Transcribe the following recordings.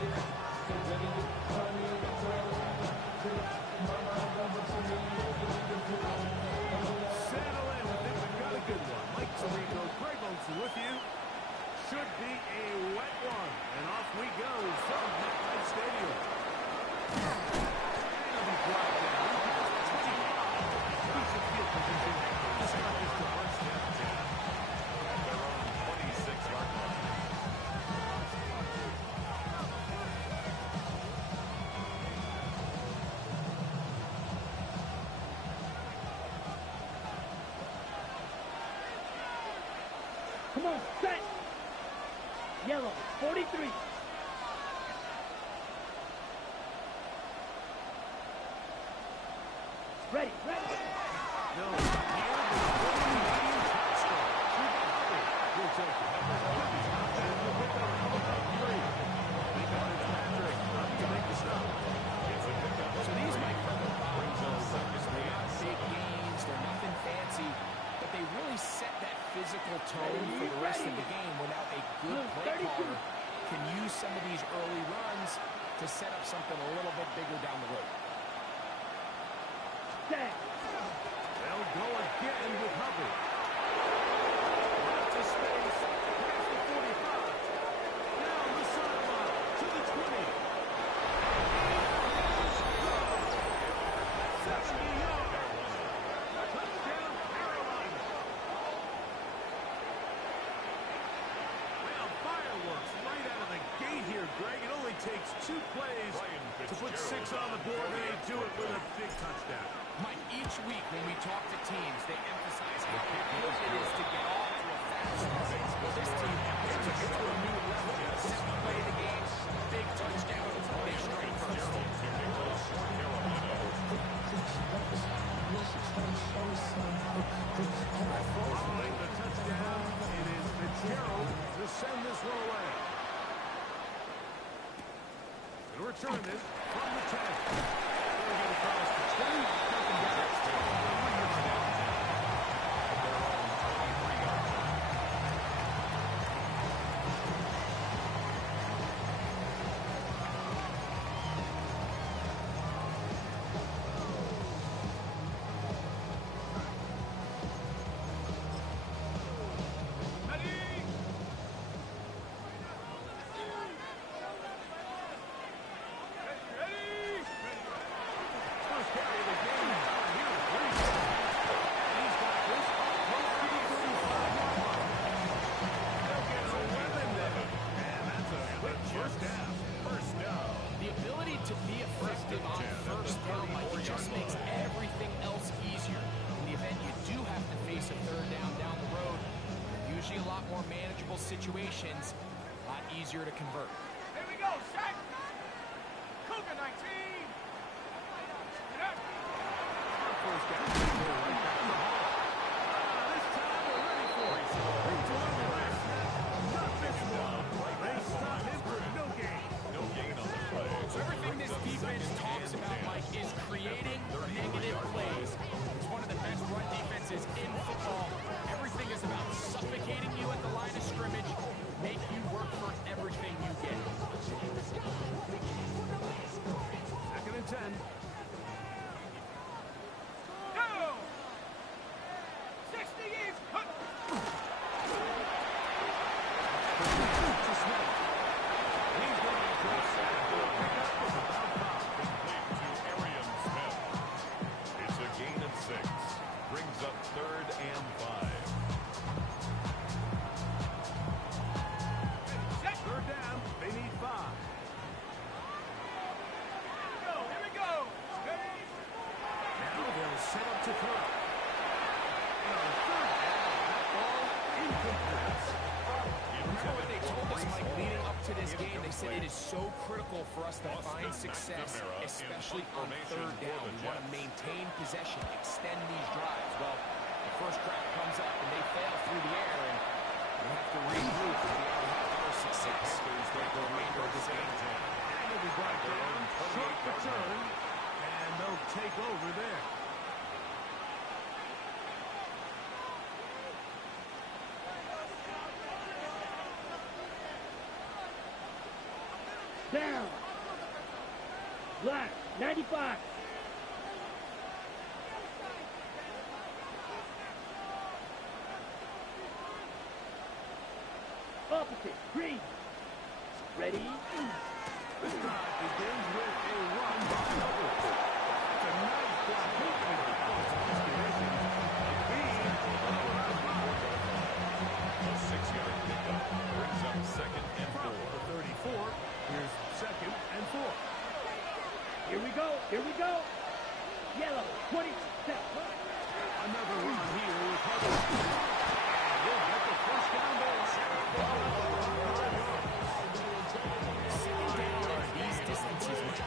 Settle in. I think we've got a good one. Mike Tirico, Greg Olsen with you. Should be a wet one. And off we go from MetLife Stadium. And he'll be brought down. 25. Decent field position. This one is the first down 10. At their own 26-yard line. Come on, set! Yellow, 43. Ready, ready. No, here we'll take it. And we'll pick up about 3. They got it, Patrick. How do you make the stop? It's a pickup. So these might come about they're not big gains, they're nothing fancy, but they really set that physical tone for the rest of the game where now a good play caller can use some of these early runs to set up something a little bit bigger down the road. Set. They'll go again with Hubbard. Lots of space. Past the 45. Down the sideline to the 20. 70 yards. Touchdown, Carolina. Well, fireworks right out of the gate here, Greg. It only takes 2 plays to put 6 on the board, and they do it with a big touchdown. Mike, each week when we talk to teams, they emphasize how important it is to get off to a fast start. Well, this team took it to a new level. Second play of the game, big touchdown, big straight first. Following the touchdown, it is Fitzgerald to send this one away. And return it from the 10. They'll get across the 20. Situations, a lot easier to convert. Here we go, set! Cougar 19! Get up! First down. This time we're ready for it. Not this one. They stop him for no gain. No gain on the play. So everything this defense talks about, Mike, is creating negative plays. It's one of the best run defenses in football. Everything is about suffocating you at the line of scrimmage, make you work for everything you get. Second and 10. Go! 60 years! He's going to cross that. The pickup is about 5. Complete to Arian Smith. It's a gain of 6. Brings up 3rd and 5. Third down, they need 5. Here we go! Ready? Now they'll set up to throw. And on third down, that ball incomplete. Remember what they told us, Mike, leading up to this game? They said it is so critical for us to find success, especially on third down. We want to maintain possession, extend these drives. Well, the first drive comes up and they fail through the air, and we have to regroup and be able to have our success throughout the remainder of this game. And they'll be brought down, short return, and they'll take over there. Down. Black, 95. Opposite, green. Ready? This drive begins with a run by Hubbard. It's a nice block. A 6-yard pickup brings up second and From 4. the 34, here's second and 4. Here we go, here we go. Yellow, 20. Another run here with Hubbard. And he'll get the first down there. Second down at these distances, which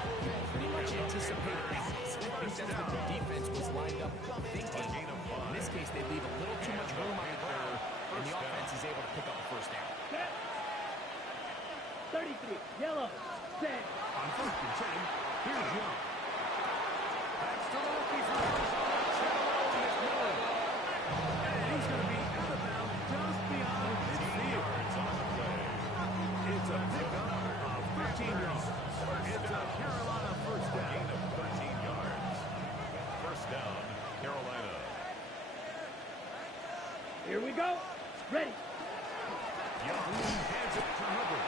pretty much anticipated that, especially since what the defense was lined up thinking. In this case, they leave a little too much room on the ground, and the offense is able to pick up a first down. 33, yellow, set. On first and 10, here's Young. That's to the rookie for Arizona. It's Miller. And he's going to be out of bounds just beyond midfield. On the play. It's a pickup of 13 yards. It's a Carolina first A gain down. of 13 yards. First down, Carolina. Here we go. Ready. Young hands it to Hubbard.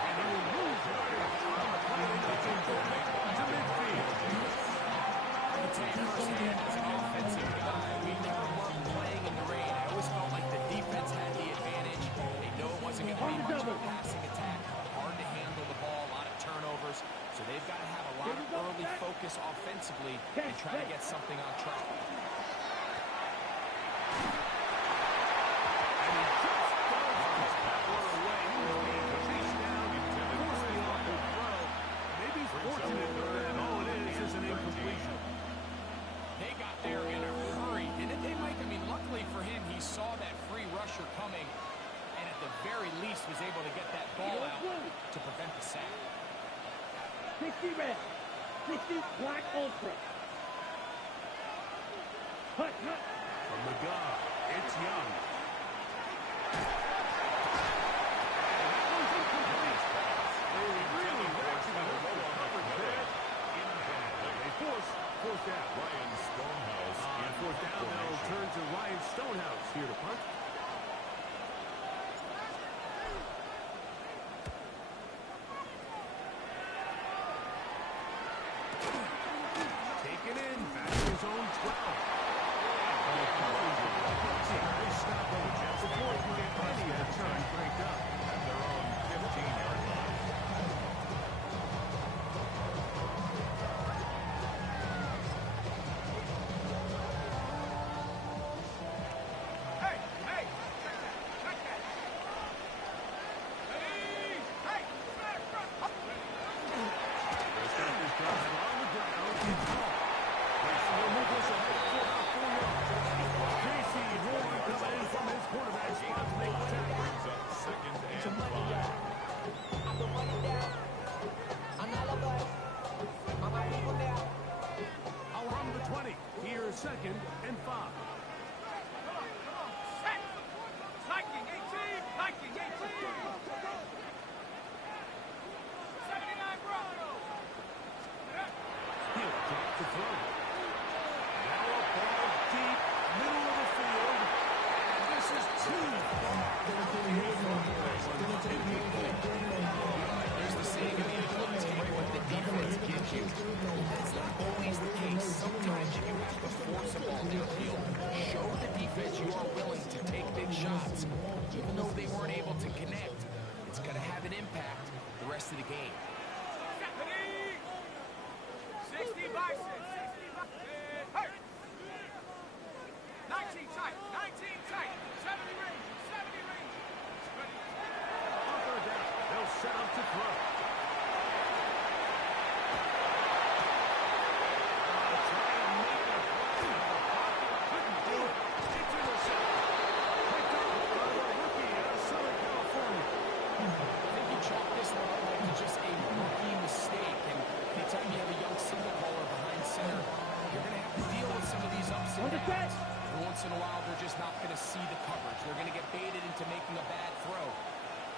And he will lose it on the play. It's to midfield. I can tell you firsthand, as an offensive guy, we never loved playing in the rain. I always felt like the defense had the advantage. They know it wasn't going to be much of a passing attack. Hard to handle the ball, a lot of turnovers. So they've got to have a lot of early focus offensively and try to get something on track. And he just does get that one away. He was being chased down, forced the awkward throw. Maybe he's fortunate, but all it is an incompletion. They got there in a hurry, didn't they, Mike? I mean, luckily for him, he saw that free rusher coming and at the very least was able to get that ball out to prevent the sack. 60 red, 60 black ultra. Hut, hut. From the gun, it's Young. Fourth down. Ryan Stonehouse in Fourth down, they'll formation. turn to Ryan Stonehouse here to punt. Taken in, back to his own 12. Nice stop on the Jets before he can get any of the turn break up. At their own 15-yard line. Hey, hey, check that. Hey, hey, back, front. They start this drive on the ground. It's ball. They'll move this ahead for about 4 yards. Casey Horn coming in from his quarterback spot to make the tackle. Brings up second and 5. From the 20, here's second and 5. Come on, set. Viking 18, Viking 18. 79 Broncos. He'll drop the throw. Now a ball deep, middle of the field. And this is two. There's the saying, I mean, look, take what the defense gives you. That's not always the case. Sometimes you have to force a ball downfield. Show the defense you are willing to take big shots. Even though they weren't able to connect, it's going to have an impact the rest of the game. 60 by 6. 60 by 6. Hey. 19 tight. 19 tight. 70 range. 70 range. Ready. On third down, they'll set up to throw. Try and make a play. Couldn't do it. It's intercepted. Picked up by the rookie out of Southern California. I think you chalk this one up to just a rookie mistake. And anytime you have a young signal caller behind center, you're going to have to deal with some of these ups and downs. Every once in a while, they're just not going to see the coverage. They're going to get baited into making a bad throw.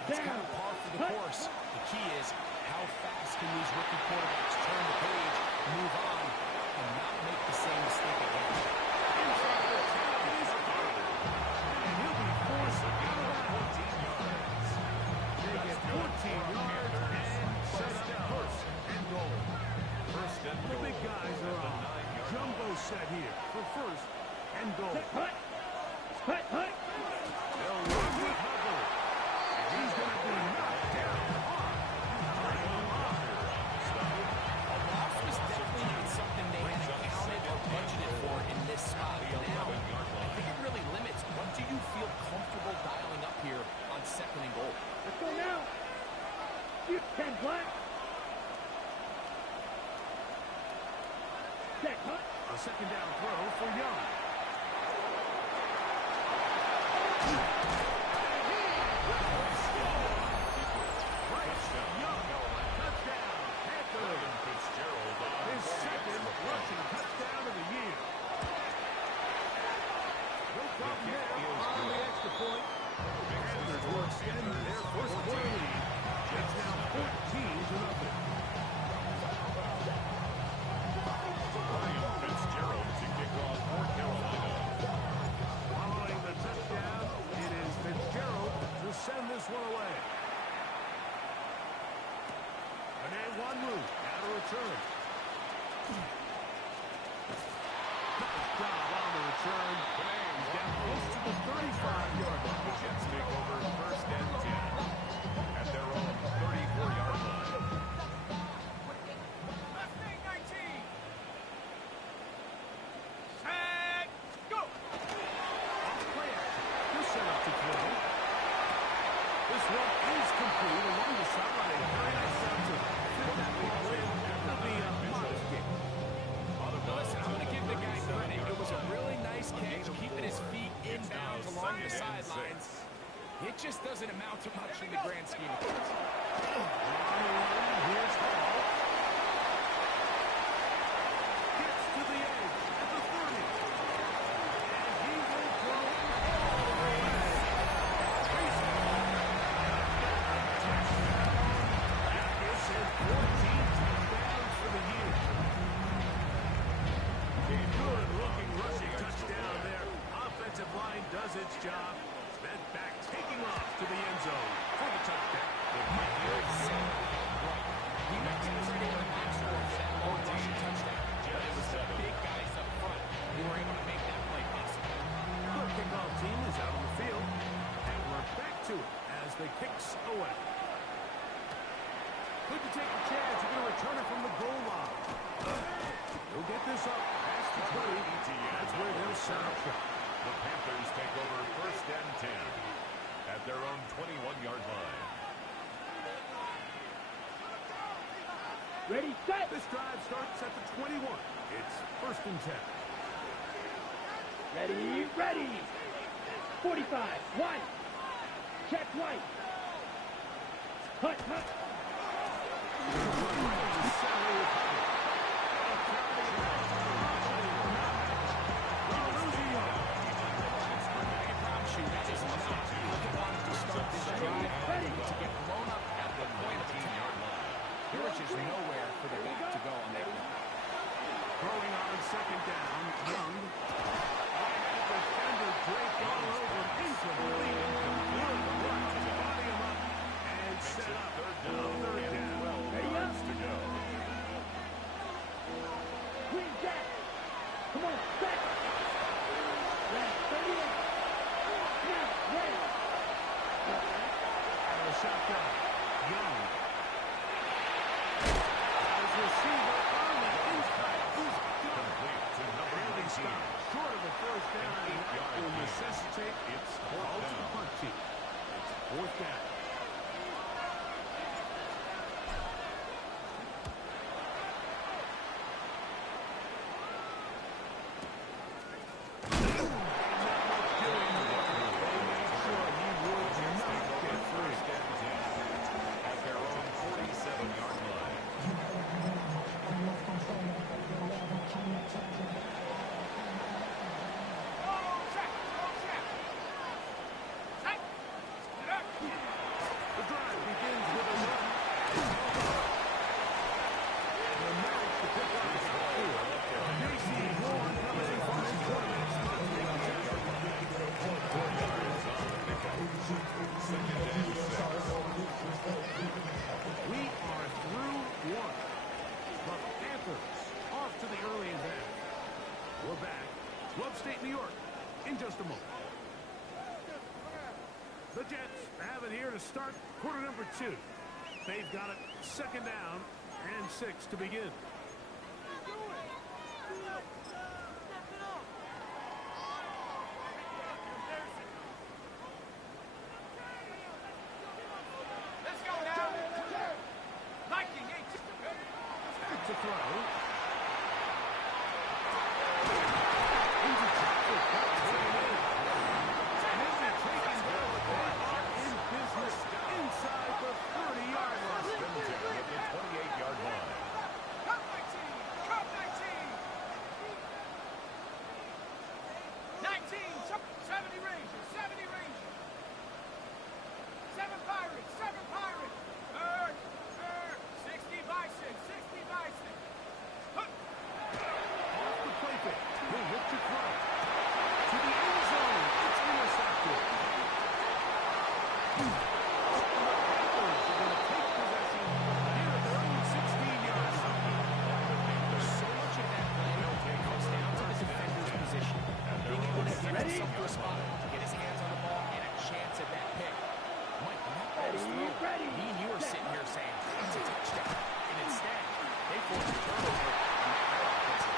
That's kind of par for the course. The key is how fast can these rookie quarterbacks turn the page, move on, and not make the same mistake again. Inside the 10 is covered. And he'll be forced out of bounds. 14 yards. They get 14 yards and set up first and goal. First and The goal. big guys are At the on. 9-yard Jumbo set here for first and goal. Hut. Hut, hut. They'll run with Hubbard. And he's going to be knocked down hard. A loss was definitely not something they had accounted or budgeted for in this spot. Now, I think it really limits what do you feel comfortable dialing up here on second and goal. Let's go now. You 10 black. Check, hut. A second down throw for Young. His second rushing touchdown of the year. No problem there on the extra point. Panthers will extend their first quarter lead. It's now 14-0. Ryan Fitzgerald to kick off for Carolina. Following the touchdown, it is Fitzgerald to send this one away. Wanwu out of return. Nice job on the return. He's down close to the 35-yard line. The Jets take over first and 10 at their own 34-yard line. Left wing 19. Set. Go. Play action. He'll set up to throw. This one is complete along the sideline. Very nice job to fit that ball in. That'll be a modest kick. Listen, I'm going to give the guy credit. It was a really nice catch, keeping his feet inbounds along the sidelines. It just doesn't amount to much in the grand scheme of things. Here's Hall. Gets to the edge at the 30. And he will throw all the way. That gives him 14 touchdowns for the year. Good-looking rushing touchdown there. Offensive line does its job. Then back taking off to the end zone for the touchdown. He might be pretty relaxed for that long rushing touchdown, but it was the big guys up front who were able to make that play possible. The kickoff team is out on the field, and we're back to it as the kicks away. Good to take a chance. You're going to return it from the goal line. He'll get this up past the 20. That's where they'll set up shop. The Panthers take over first and 10 at their own 21-yard line. Ready, set. This drive starts at the 21. It's first and 10. Ready, ready. 45, one. Check right. Hut, hut. There was just nowhere for the back to go on that one. Throwing on second down, Young. And the defender draped all over him, incomplete. Good run to body him up and set up third down. Ready up. To go. Green jack. Come on, set. Left, 38. Snap, ready. Out of the shotgun, Young. As receiver on the inside. He's good. Complete to number Barely 19. stopped short of the first down. And that 8-yard will gain. necessitate It's a fourth call to down. the punt team. It's fourth down. just a moment. The Jets have it here to start quarter number 2. They've got it second down and 6 to begin. Let's go now. Viking, Back to throw. Inside the 30-yard line. At the 28-yard line. Cut 19. Cut 19. 19. 70 Rangers. 70 Rangers. 7 Pirates. 7 Pirates. 60 Bison. 60 Bison. Off the play fake. He'll look to throw. To the end zone. It's intercepted. To a spot to get his hands on the ball and a chance at that pick. Mike, when that ball was thrown, me and you are sitting here saying, it's a touchdown. And instead, they forced a turnover on that offensive.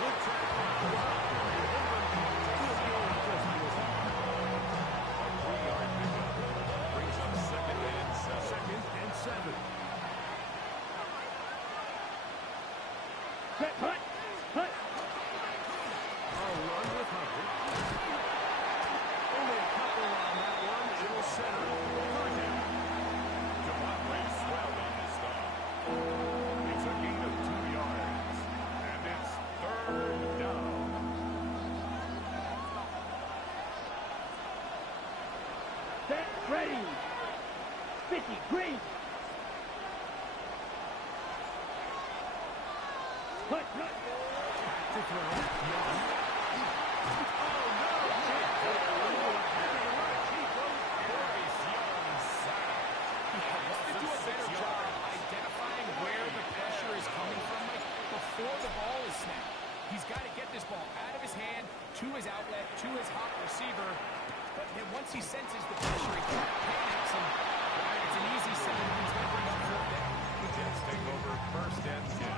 Good tackle. A 3-yard pickup brings up second and 7. Second and 7. Cut, cut, cut. Run with Hubbard. Only a couple on that one. It'll set up third down. Devontae Swell on the stop. It's a gain of 2 yards. And it's third down. Set, ready. 50, green. Cut, cut. To throw. Young. Bryce Young sacked. Has to do a better job identifying where the pressure is coming from, Mike, before the ball is snapped. He's got to get this ball out of his hand, to his outlet, to his hot receiver. But then once he senses the pressure, he panics, and it's an easy set. He's going to bring up fourth down. The Jets take over first and 10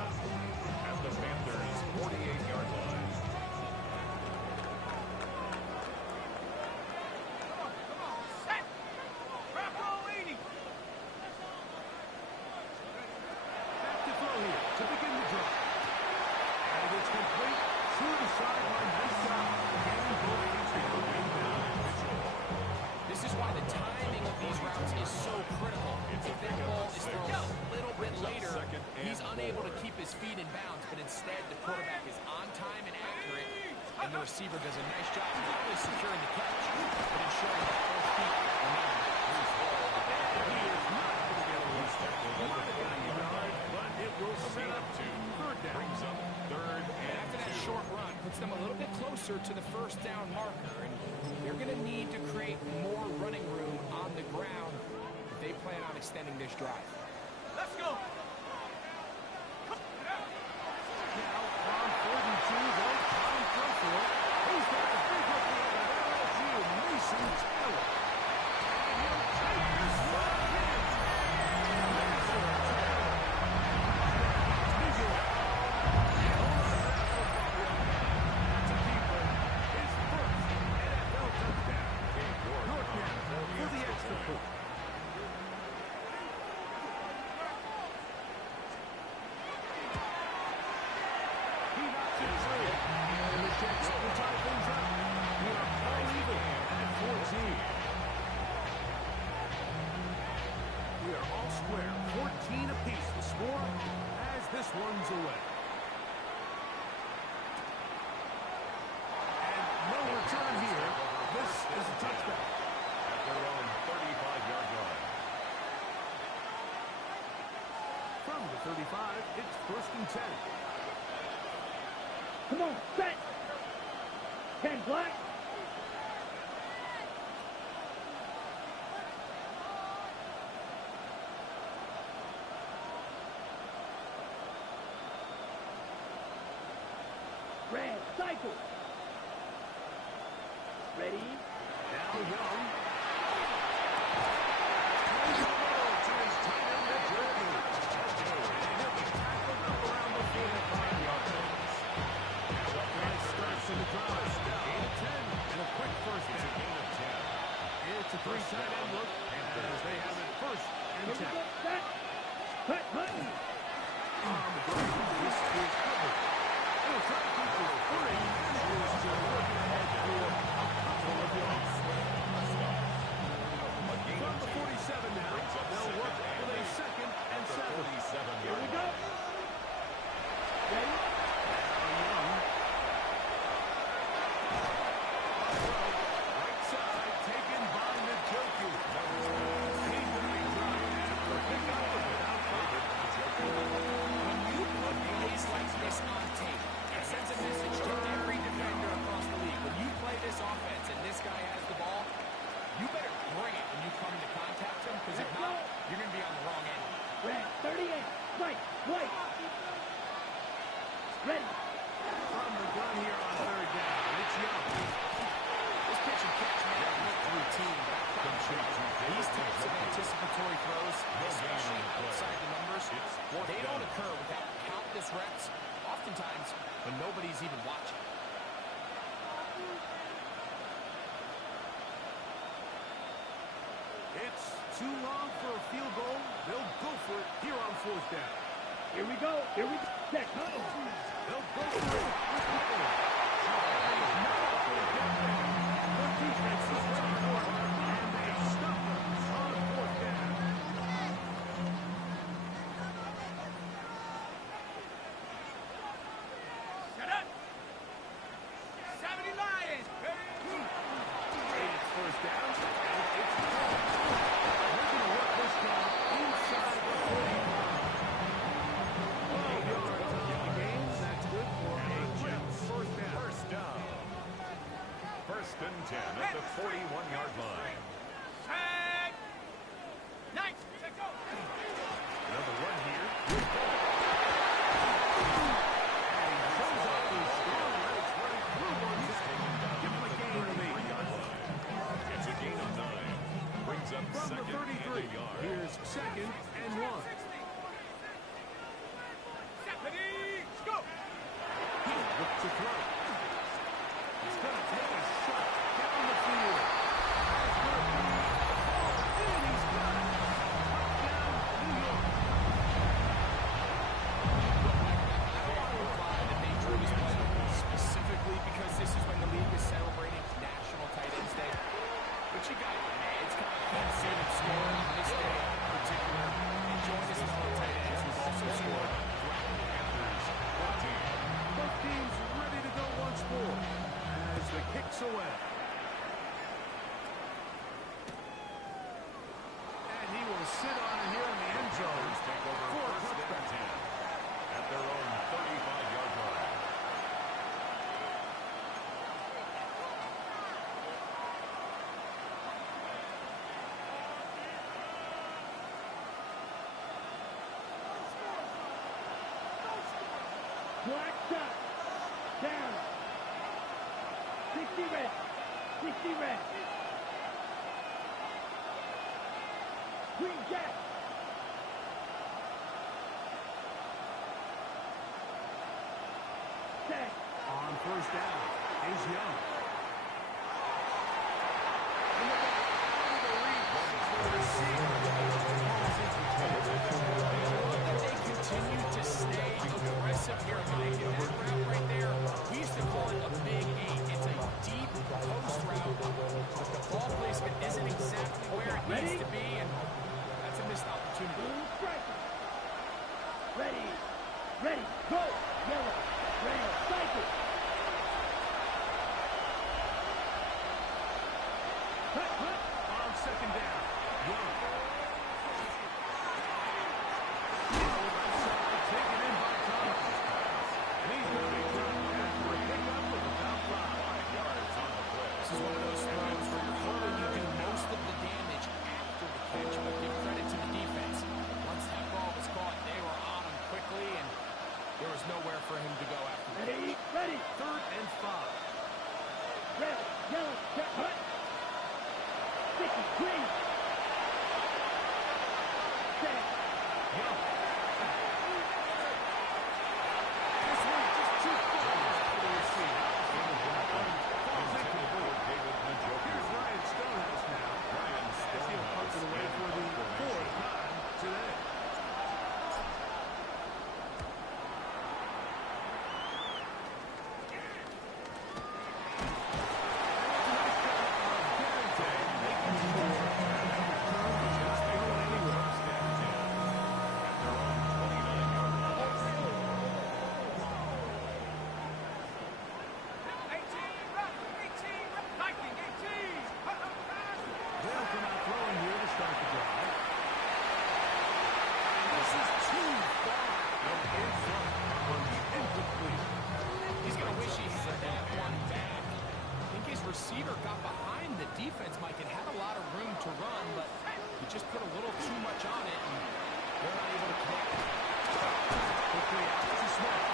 at the Panthers' 48-yard line. Come on. Set. Bravo 80. Back to throw here to begin the drive. And it's complete through the sideline. Nice job. Getting both feet down inbound individual. This is why the timing of these routes is so critical. If that ball is thrown a little bit later, he's unable to keep his feet in bounds, but instead the quarterback is on time and accurate, and the receiver does a nice job not only securing the catch, but ensuring that both feet remain loose ball. He is not going to get a loose tackle. Might have got a yard, but it will set up third down. Brings up third And and after that 2. short run, puts them a little bit closer to the first down marker, and they're going to need to create more running room on the ground if they plan on extending this drive. Let's go. Now on 42, they'll try and throw for it. He's got the big rookie out of LSU, Mason Taylor. And he'll take this one again. Mason Taylor. He's in. That's a keeper. His first NFL touchdown. York now for the extra point. He knocks it through. And the Jets will tie things up. We are all even at 14. We are all square. 14 apiece the score as this one's away. And no return here. This is a touchdown. At their own 35-yard line. From the 35, it's first and 10. Come on, set. 10 black. Red, cycle. Ready? Now Young. Throws the ball to his tight end, Njoku. And he'll be tackled up around the 45-yard line. Nice start to the drive. Gain of 10 and a quick first down. Gain of 10. It's a three tight end look as they have it first and 10. Set. Cut, cut. On the ground, this is covered. It'll try to keep this three. Here's to looking ahead for a couple of yards. From the 47 now, they'll work with a second and 7. Here we go. Ready? Right side, taken by Njoku. He's going to be dropped after a pickup without five. When you put plays like this on tape, it sends a message to every defender across the league. When you play this offense and this guy has the ball, you better bring it when you come to contact him, because if not, you're going to be on the wrong end. Red. 38. Right. White. Ready. From the gun here on third down, it's Young. This pitch and catch may not look routine, but I promise you, these types of anticipatory throws, especially outside the numbers, they don't occur without countless reps, oftentimes when nobody's even watching. It's too long for a field goal. They'll go for it here on fourth down. Here we go. Here we go. Set. Cut. They'll go for it. The defense is ready for it, and they stop them on fourth down. Shut up. 70 Lions. It's first down, and it's ball. They're going to work this time inside the 45. 12 yards on the game. That's good for a quick first down. First down. First and 10 at the 41-yard line. Tag. Nice. Let's go. Number 1 here. Shows off his strong legs running through one tackle. Give him a gain of 8. 3-yard line. It's a gain of 9. Brings up From the second and 33, a yard. here's second and 1. Ready. Go. He looks to throw. He's going to take a shot down the field. And he's got it. Touchdown, New York. I don't want to imply that they drew this play specifically because this is when the league is celebrating National Tight Ends Day. But you got it, man. It's kind of fun seeing them score on this day in particular. And join us as the tight ends who've also scored throughout the Panthers. Both teams ready to go once more as the kick's away. And he will sit on it here in the end zone Take over for a first and touchdown. 10 at their own 35-yard line. Black shot. Down. 60 red. 60 red. Green jack. Set. On first down is Young. They continue to stay aggressive here, Mike. And that route right there, we used to call it a big 8. It's a deep post route. The ball placement isn't exactly where it needs to be, and that's a missed opportunity. Blue striker. Ready. Ready. Go. Yellow. Red. Cycle. Cut. Cut. On second down, Young. Taken in by Thomas. And he's going to be dropped after a pickup of about 5 yards on the play. This is one of those throws where you're hoping you do most of the damage after the catch, but give credit to the defense. Once that ball was caught, they were on him quickly, and there was nowhere for him to go after that. Ready. Ready. Third and 5. Red. Yellow, set, hut. Sticky, green. Set. This one just too far to receive. Falls into the board. Here's Ryan Stonehouse now. As he'll punch it away for the fourth time today. They'll come out throwing here to start the drive. This is too far. In front on the incomplete. He's going to wish he had that one back. I think his receiver got behind the defense, Mike, and had a lot of room to run, but he just put a little too much on it, and they're not able to connect. Quickly out to Smith.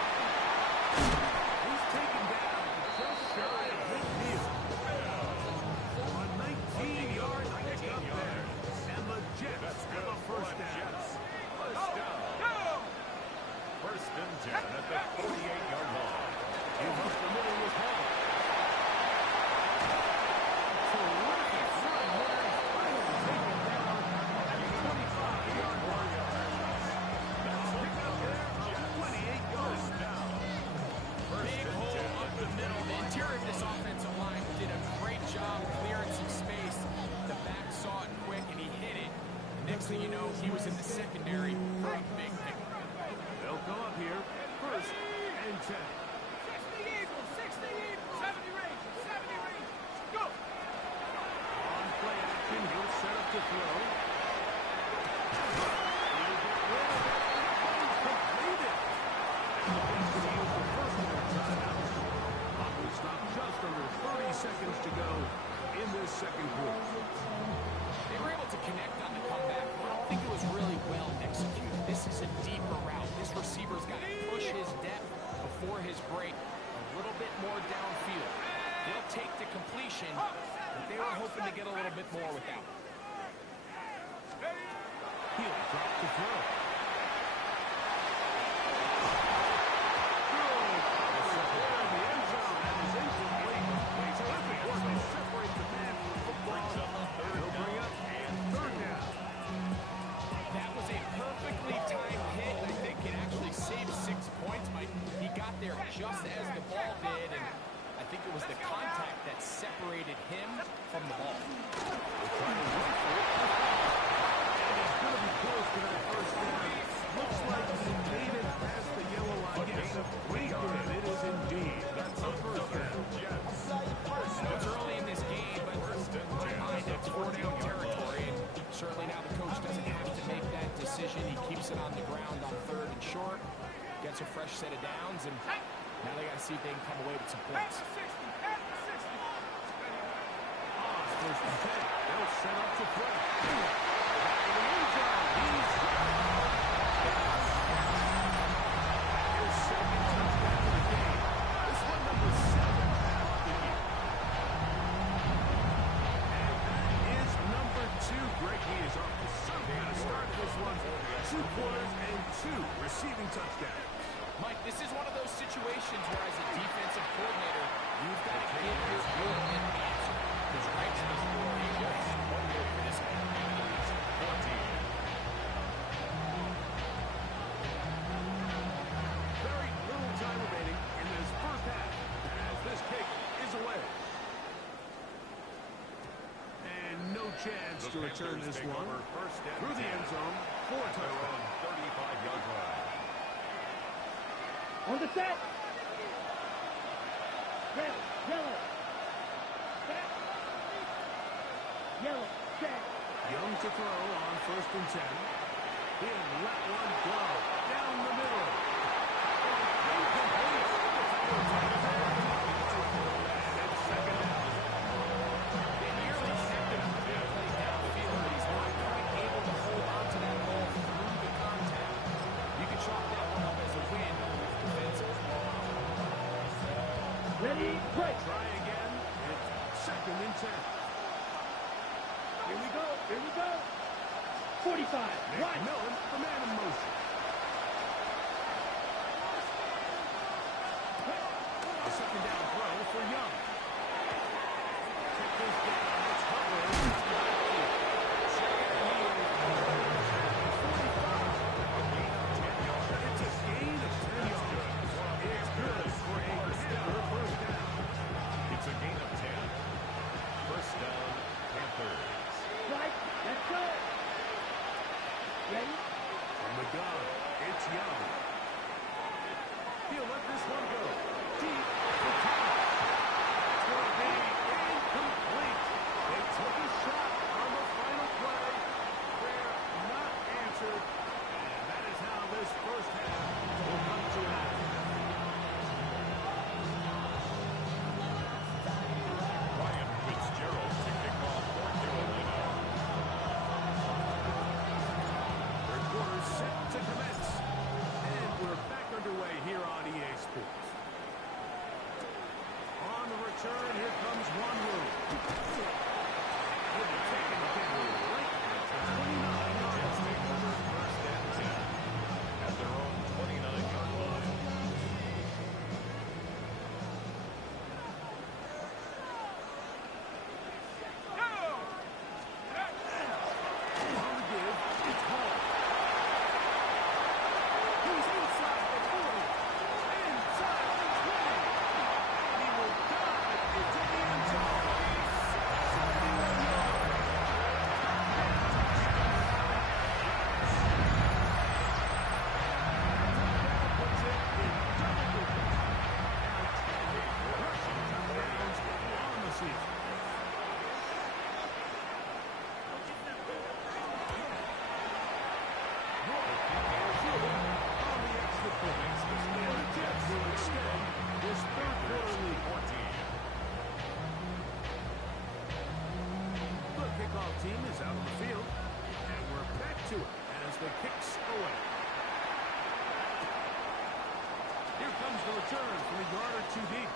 He's taken down just shy of midfield. On 19 yards, up there. And the Jets have a first down. First and 10 at the 48-yard line. He hooks the middle with Hall. Terrific run there. Finally taken down at the 25-yard line. That's picked up there of 28 yards down. Big hole up the middle. The interior of this offensive line did a great job clearing some space. The back saw it quick, and he hit it. Next thing you know, he was in the secondary for a big pickup. They'll come up here, first and 10. 60 Eagles, 60 Eagles, 70 range, 70 range. Go! On play action, he'll set up to throw. Completed. And the Jets steals the first of their timeouts. Clock will stop just under 30 seconds to go in this second quarter. They were able to connect on the comeback. I don't think it was really well executed. This is a deeper route. This receiver's got to push his depth before his break a little bit more downfield. They'll take the completion, but they were hoping to get a little bit more without. He'll drop to throw. That was a perfectly timed hit, and I think it actually saved 6 points. He got there just as the ball did, and I think it was the contact that separated him from the ball. It's going to be close to that first down. Looks like he made it past the yellow line. Yes, we did. It is indeed. That's a first down. It's early in this game, but in my mind, it's 4-down territory, and certainly now the coach doesn't have to make that decision. He keeps it on the ground on third and short, gets a fresh set of downs, and now they got to see if they can come away with some points. First and 10. They'll set up to throw. In the end zone. He's his second touchdown of the game. This one number 7 of the year. And that is number 2. Greg, he is off to some kind of start to this one. 2 quarters and 2 receiving touchdowns. Mike, this is one of those situations where as a defensive coordinator, you've got to give your boy an answer. Because right now, he just one year for this guy. 14. Very little time remaining in this first half as this kick is away. And no chance to return this one through the end zone for a touchdown. 35-yard line. On the set. Red, yellow. Set. Yellow, set. Young to throw on first and 10. He'll let one go down the middle. Incomplete. And it's second down. They nearly kept him downfield, but he's not quite able to hold on to that ball through the contact. You can chalk that one up as a win defensively. Ready, break. Try again. It's second and 10. Here we go. Here we go. 45. Right. McMillan, the man in motion. A second down throw for Young. Check this down. It's Hubbard. It's got it. It's a gain of 10 yards. It's good for a first down. It's a gain of 10. First down, Panthers. Right. Let's go. Ready? From the gun, it's Young. He'll let this one go. Deep for Thomas. It's going to be incomplete. They took a shot on the final play. Prayer not answered. And that is how this first half will come to an end. Ryan Fitzgerald to kick off for Carolina. Third quarter set to commence. And we're back underway here on EA Sports. On the return, here comes one move. He'll be taken down right at the 29-yard Jets line. take over first and 10 at their own 29-yard line. On the give, it's Hall. He's inside the 40. Inside the 20. He will dive into the end zone. 71 yards. That puts it in double digits. Outstanding rushing touchdowns on the season. On the extra point, and the Jets will extend this third quarter lead. 14. The kickoff team is out on the field, and we're back to it as the kicks away. Here comes the return from a yard or two deep.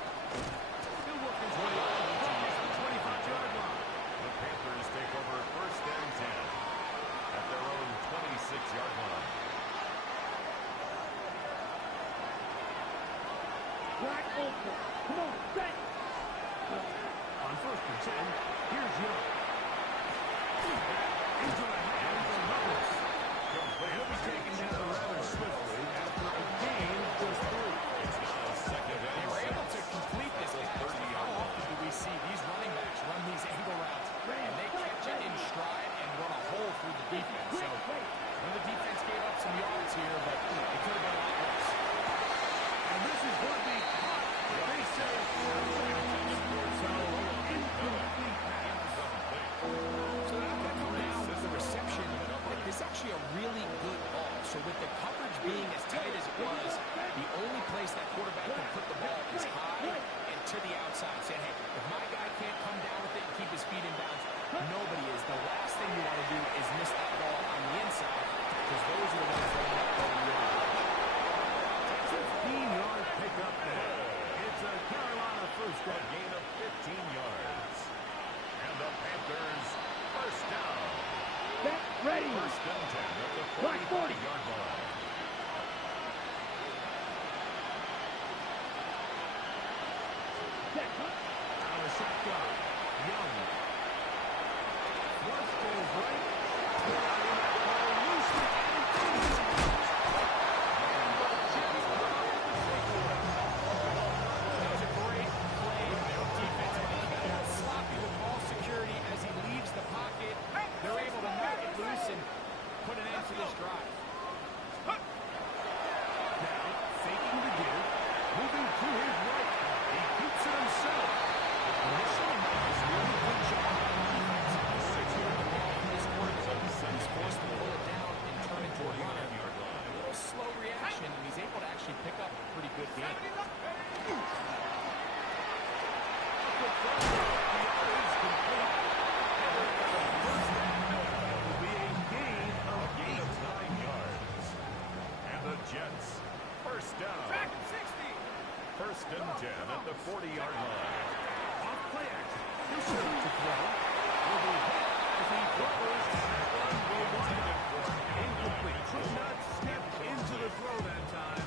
He'll work his way up across the 25-yard line. The Panthers take over first and 10 at their own 26-yard line. Wide open. Come on. Set. On first and 10, here's Young. Into the hands of Hubbard. He'll be taken down rather swiftly after a gain of just 3. It's now second They and were 6. able to complete this pass. 30-yard How line. often do we see these running backs run these angle routes, and they catch it in stride and run a hole through the defense? So, the defense gave up some yards here, but it could have been a lot worse. And this is going to be caught, but they say so incomplete pass. So they're not going to come down with the reception, but this is actually a really good ball. So with the coverage being as tight as it was, the only place that quarterback can put the ball is high and to the outside. Saying, hey, if my guy can't come down with it and keep his feet in bounds, nobody is. The last thing you want to do is miss that ball on the inside, because those are the ones that end up going really good. 15-yard pickup there. It's a Carolina first A down. gain of 15 yards. And the Panthers first down. Set. Ready. First and 10 at the Right, 40-yard line. Set. Out of shotgun. Young. Once goes right. Loosely That was a great play of defense. He got sloppy with ball security as he leaves the pocket. They're able to knock it loose and put an end to this drive. now faking the give. Moving to his right. He keeps it himself. Initially makes a really good job on defense. Securing the ball from this quarterback. He's forced to pull it down and turn into a runner. A little slow reaction, and he's able to actually pick up a pretty good game. Will be a gain of A gain 8. of 9 yards. And the Jets first down. Back 60. First and 10 at the 40-yard line. Off play action. set to throw. Will be hit as he throws. That one will wind up incomplete. Could not step into the throw that time.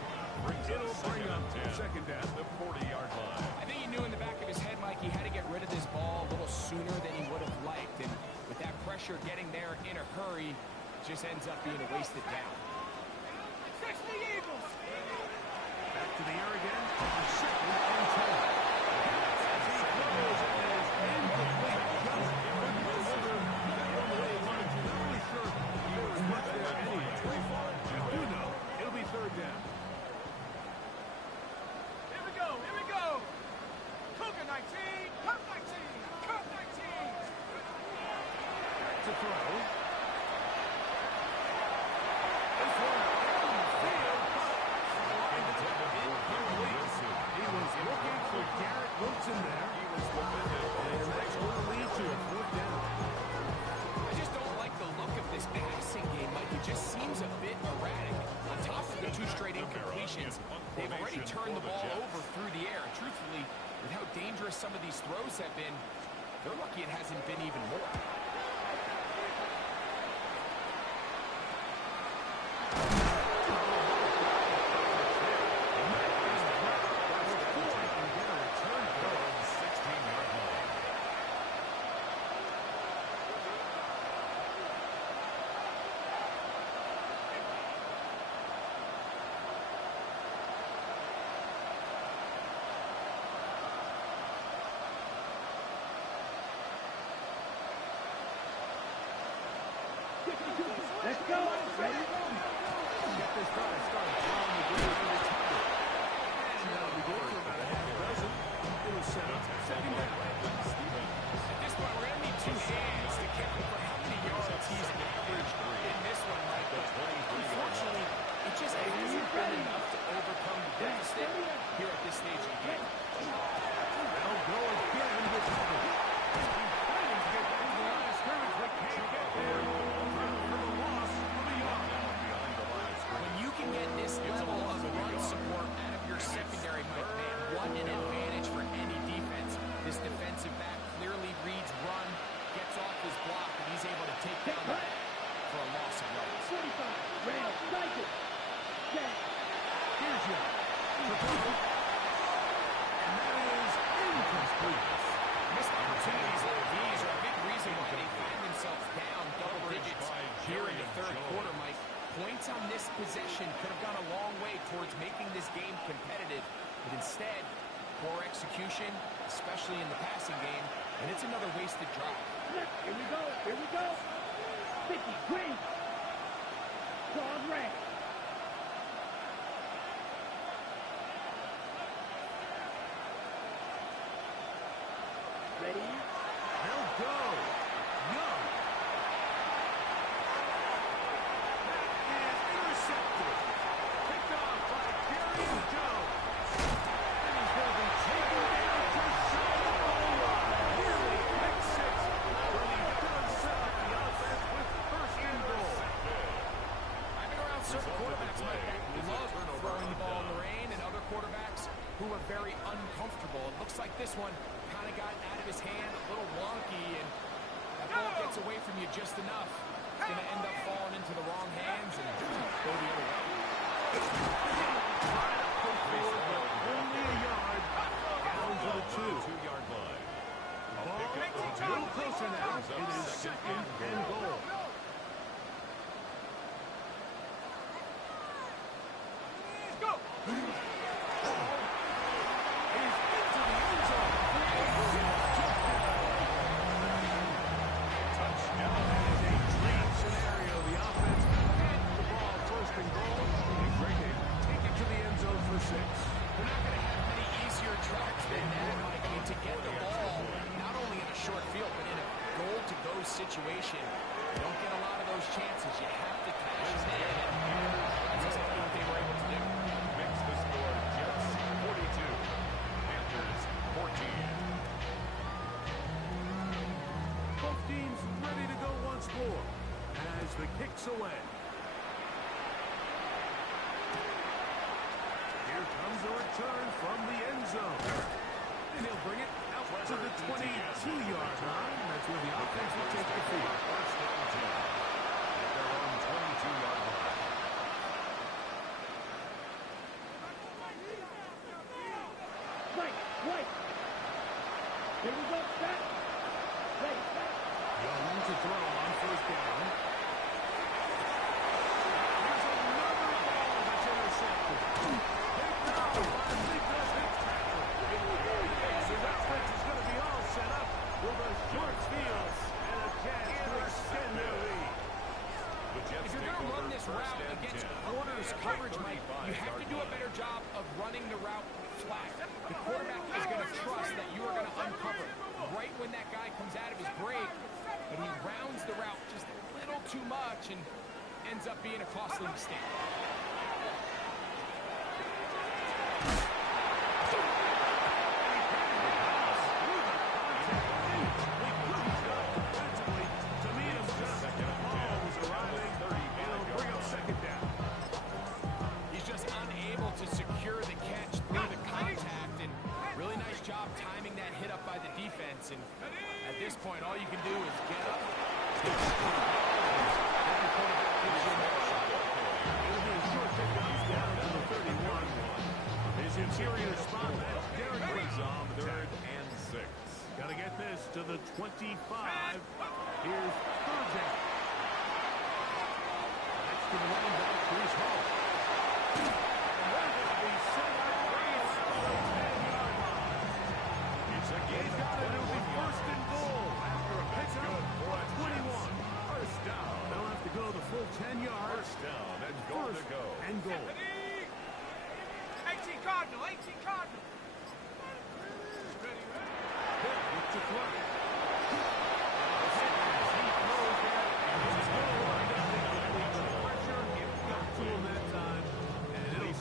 It'll bring up second down. The 40-yard line. I think he knew in the back of his head, Mike, he had to get rid of this ball a little sooner than he would have liked. And with that pressure getting there in a hurry, it just ends up being a wasted down. Catch the Eagles. Back to the air again. Second and 10. As he throws, it is incomplete. Just couldn't deliver that one the way he wanted to. Not really sure there was much there anyway. You do know it'll be third down. Here we go. Here we go. Cougar 19. Cup 19. Cup 19. Back to throw. This one on the field, but incomplete. He was looking for Garrett Wilson there. And that's going to lead to a fourth down. I just don't like the look of this passing game, Mike. It just seems a bit erratic. On top of the 2 straight incompletions, they've already turned the ball over through the air. Truthfully, with how dangerous some of these throws have been, they're lucky it hasn't been even more. Let's go. Ready? Get this drive started on the ground and it's covered. And that'll be good for about a half dozen. It'll set up second down. At this point, we're going to need 2 hands to count for how many yards he's averaged in this one, Mike. But unfortunately, it just hasn't been enough to overcome the deficit here at this stage of the game. They'll go again with cover. He's fighting to get back to the line of scrimmage, but can't get there. For the loss of a yard. When you can get this level of run support out of your secondary, Mike, man, what an advantage for any defense. This defensive back clearly reads run, gets off his block, and he's able to take down the back for a loss of yards. 45. Rail. Strike it. Jack. Here's your and that is incomplete. Missed opportunities like these are a big reason why they find themselves down double digits here in the third quarter, Mike. Points on this possession could have gone a long way towards making this game competitive, but instead, poor execution, especially in the passing game, and it's another wasted drive. Here we go. Here we go. 50. Green. Claude Ray. Ready? They'll go. Young. That is intercepted. Picked off by Darian Jones. And he's going to be taken down just shy of the goal line. Nearly pick 6. But he does set up the offense with first and goal. I've been around certain quarterbacks, Mike, that love throwing the ball in the rain, and other quarterbacks who are very uncomfortable. It looks like this one kind of got out of his hand, a little wonky, and that ball gets away from you just enough. It's going to end up falling into the wrong hands and go the other way. Tried up for 4, but only a yard. Down to the 2-yard line. Ball a little closer now. It is second and goal. Go. Is into the end zone. Touchdown. That is a dream scenario. The offense had the ball first and goal. And Greg take it to the end zone for 6. They're not going to have many easier drives than that, Mike. I mean, to get the ball, not only in a short field, but in a goal-to-go situation, you don't get a lot of those chances. You have to cash them in, and that's exactly what they were able to do. Makes the score Jets 42, Panthers 14. Both teams ready to go once more as the kick's away. Here comes a return from the end zone. And he'll bring it out to the 22-yard line. That's where the offense will take the field. First down 10 at their own 22-yard line. Right. Here we go, back. Right. Young to throw on first down. Here's another ball that's intercepted. Picked off by Nicholas Fitzpatrick. His offense is going to be all set up with a short field and a chance to extend their lead. If you're going to run this route against quarters coverage, Mike, you have to do a better job of running the route flat. The quarterback is going to trust that you are going to uncover right when that guy comes out of his break, but he rounds the route just a little too much and ends up being a costly mistake. He's just unable to secure the catch through the contact, and really nice job timing that hit up by the defense. And at this point, all you can do is get up. His interior spot, that's Derek Brown. On third and 6. Got to get this to the 25. Here's third down. That's to the running back, Chris Hall. And that will be set up right around the 10-yard line. It's a gain He's of got it. It'll be 21 first and goal after a pickup for a 21. First down. They'll have to go the full 10 yards. First down and goal to go. And goal. 18 Cardinal, 18 Cardinal. It's a throw.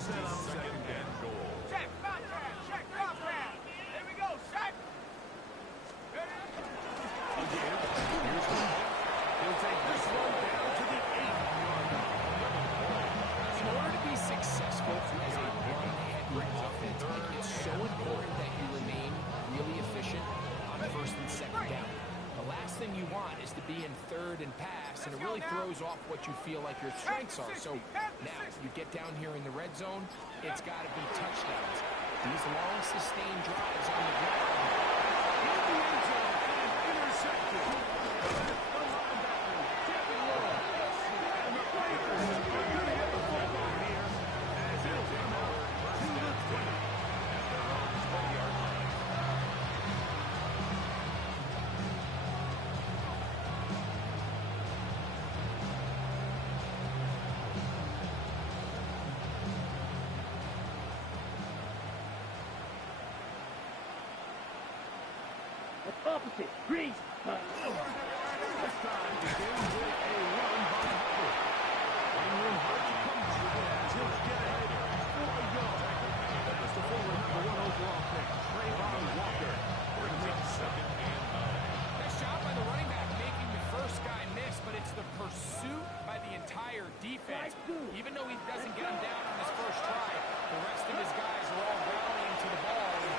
Second and goal. Check, contact, check, contact. Here we go, check. He'll take this one down to the 8-yard line. In order to be successful as a run-heavy offense, it's so important that you remain really efficient on first and second down. The last thing you want is to be in third and pass, and it really throws off what you feel like your strengths are. So now, you get down here in the red zone, it's got to be touchdowns. These long, sustained drives on the ground. In the end zone and intercepted. The linebacker, Kevin Love. And the Raiders are going to get the football here as he'll come out to the 20 at their own 20-yard line. Opposite. Grease. This time begins with a run by Hubbard. When Hubbard comes to the edge, he'll get ahead for a yard. That was the forward #1 overall pick, Trayvon Walker. Brings up second and 9. Nice job by the running back making the first guy miss, but it's the pursuit by the entire defense. Even though he doesn't get him down on his first try, the rest of his guys are all rallying to the ball, and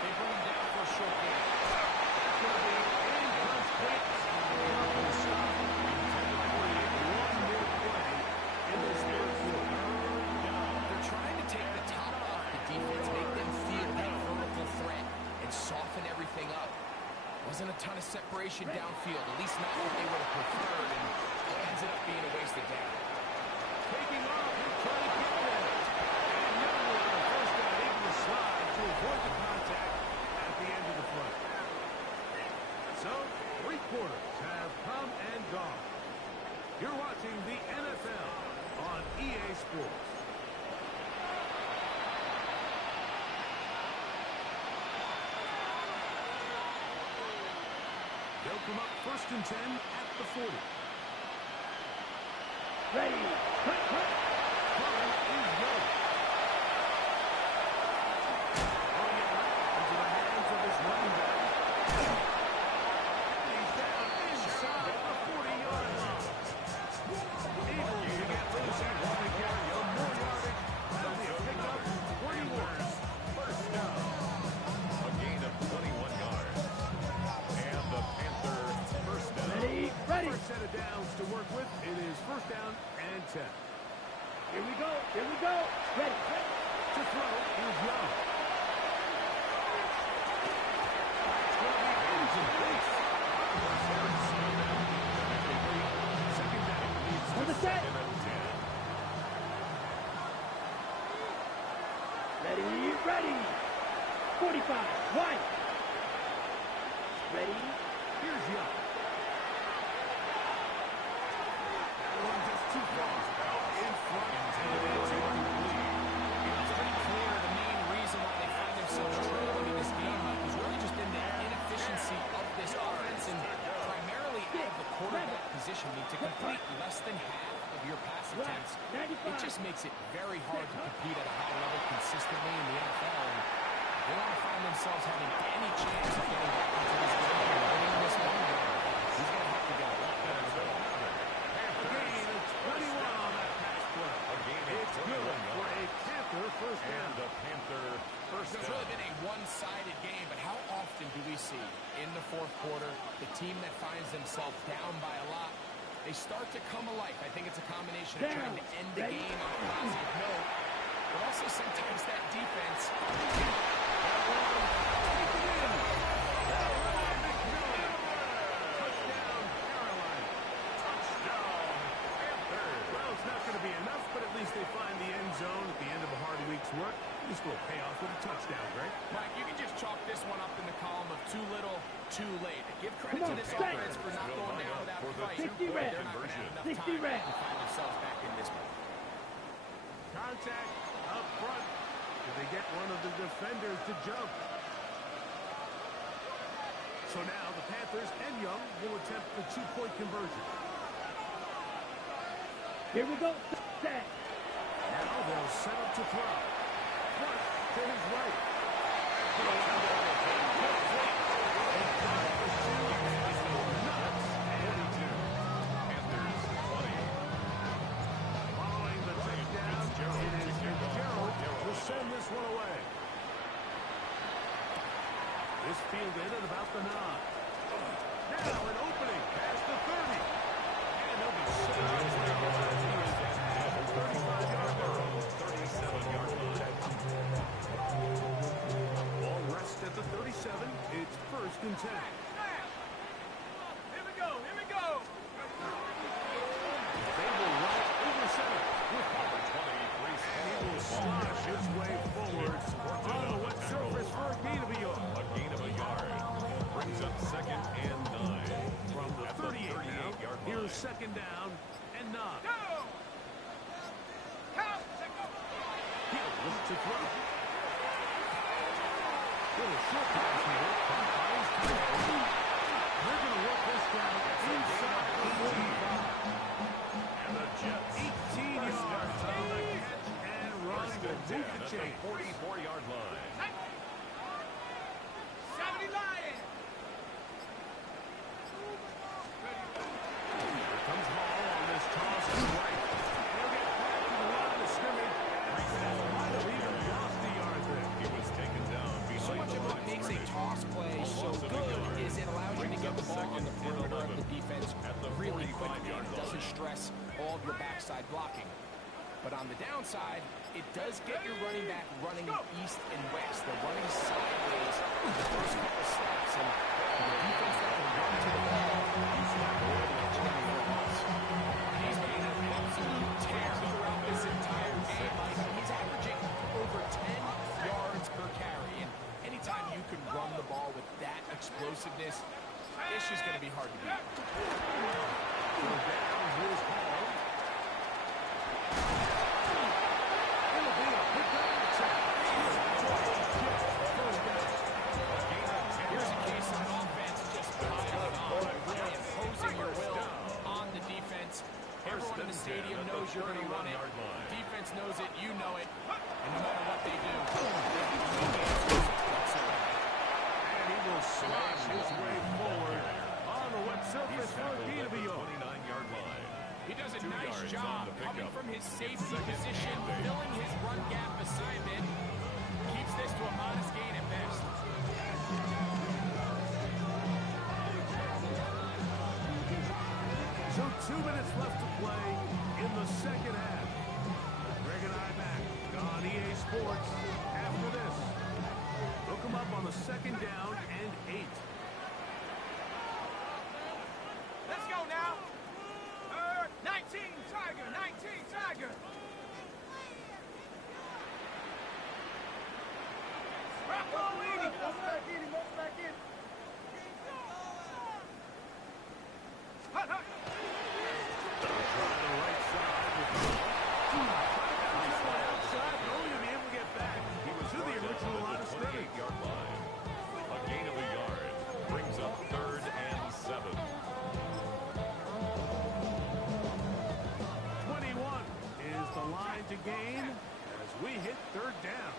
they bring him down for a short game. Going to be incomplete. Couple stop. Technically, one more play in this third quarter. They're trying to take the top off the defense, make them feel that vertical threat, and soften everything up. Wasn't a ton of separation downfield, at least not what they would have preferred, and it ended up being a wasted down. Taking off and trying to get there. And Young with the first down, able to slide to avoid the contact at the end of the play. So, 3 quarters have come and gone. You're watching the NFL on EA Sports. They'll come up first and 10 at the 40. Ready. Cut. Curry is ready. Throwing it right into the hands of his running back. And he's down inside the 40-yard line. Able to get loose and want to carry him more yardage. That'll be a pickup, 21. First down. A gain of 21 yards. down and 10. Here we go. Here we go. Ready. To throw is Young. It's going to be hands in base. Second down leads On the to set. 2nd and 10. Ready. 45. Wide. Ready. Here's Young. That one just too far. Out in front. And it is incomplete. It's pretty clear the main reason why they find themselves trailing in this game has really just been the inefficiency of this offense and primarily out of the quarterback position. I mean, to complete less than half of your pass attempts, it just makes it very hard to compete at a high level consistently in the NFL. And they want to find themselves having any chance of getting back into this game and winning this one. He's going to have to get a lot better. A gain of 21 on that pass play. It's good for a Panther first down. And the Panther first It's down. really been a one-sided game, but how often do we see in the fourth quarter the team that finds themselves down by a lot, they start to come alive? I think it's a combination of trying to end the game on a positive note, but also sometimes that defense. Touchdown, Carolina. Well, it's not going to be enough, but at least they find the end zone at the end of a hard week's work. This will pay off with a touchdown, Greg. Mike, you can just chalk this one up in the column of too little, too late. Give credit to this offense for not going down without a fight. 60 red. They're not going to have enough 60 time red. to find themselves back in this one. Contact up front. Did they get one of the defenders to jump? So now the Panthers and Young will attempt the two-point conversion. Here we go. Set. Now they'll set up to throw. Front to his right. Following the touchdown, it is Fitzgerald will send this one away. This fielded at about the 9. Now an opening past the 30. And they'll be set up for the 35-yard line. 37-yard line. Ball rests at the 37. It's first and 10. Here we go. Here we go. They will run it over center with Number Pollard. 20, Grace And he Hall. will slosh his way forward on the wet surface for a gain of a yard. A gain of a yard. Brings up 2nd and 9. From the At 38 now, 38-yard line. here's 2nd down and 9. Go. Count. Go. Hill looks to throw. Little short pass here. Finds Tyler. They're going to work this down inside the 45. And the Jets 18 yards on the catch and run first to and 10 move the at the chains. 44-yard line. 70 Lions. Here comes Hall on this toss to the right. He'll get back to the line of scrimmage. Might have even lost the yard there. He was taken down So behind much the of what line of makes a scrimmage. toss play so good is it allows you to get the ball on the perimeter of the defense really quickly. It doesn't stress all of your backside blocking. But on the downside, it does get your running back running east and west. They're running sideways the first couple steps, and the defense that can run to the ball, he's not going to get you anywhere else. He's made an absolute tear throughout this entire game. He's averaging over 10 yards per carry, and anytime you can run the ball with that explosiveness, it's just going to be hard to beat. So down, here's Hall. It'll be a pickup attack. First down. Here's a case of an offense just piling on, really imposing your will on the defense. Everyone in the stadium knows you're going to run it. The defense knows it, you know it, and no matter what they do, they have no answers whatsoever. And he will slash his way forward on the wet surface for a gain of a yard. 29-yard line. He does a 2 nice yards job on the coming pickup. from his safety Second position, and 8. filling his run gap assignment, keeps this to a modest gain at best. So 2 minutes left to play. in the second half. Greg and I back on EA Sports after this. Hook them up on the second down and 8. Let's go now. 19 Tiger, 19 Tiger. Rocco Leedy. Back in, back in. Hut, hut. The right side. Outside, only to be able to get back. He was to the original line of scrimmage. 28-yard line. A gain of a yard brings up 3rd and 7. 21 is the line to gain as we hit 3rd down.